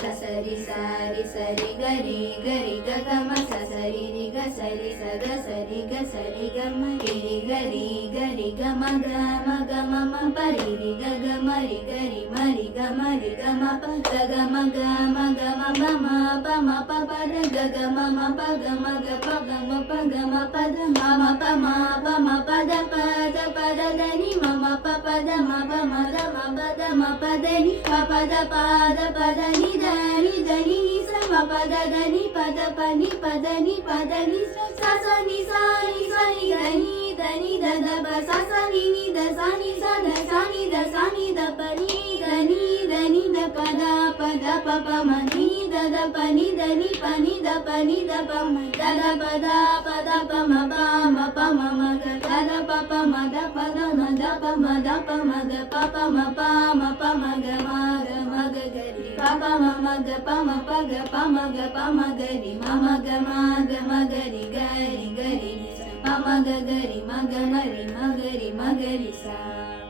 ససరి సారి సరి గరి గరి గమ ససరి రి గ సరి సగ సరి గ సరి గమ రి గరి గరి గమ గమ గమ మ పరి రి గ గమ రి గరి మరి గమ రి గమ ప గమ గమ గమ పమ పమ ప పద గమ మ ప గమ గ ప గమ ప గమ పద మమ పమ పమ పద పద పద దని మమ ప పద మ పమ ద మ పద మ పదని ప పద పద పద ని దని దని ని స మ పద దని పద పని పదని పదని స స ని స ని స ని దని దని ద ద ప స స ని ని ద స ని స ద స ని ద స ని ద ప ని దని దని ద ప ద ప ద ప ప మ ని ద ద ప ని ద ని ప ని ద ప ని ద ప మ ద ద ప ద ప మ ప మ ప మ మ గ ద ద ప ప మ ద ప ద మ ద ప మ ద ప మ గ ప ప మ ప మ ప మ గ గ గ రి ప ప మ మ గ ప మ ప గ ప మ గ ప మ గ రి మ మ గ మ గ రి గ రి రి స మ మ గ గ రి మ గ మ రి సా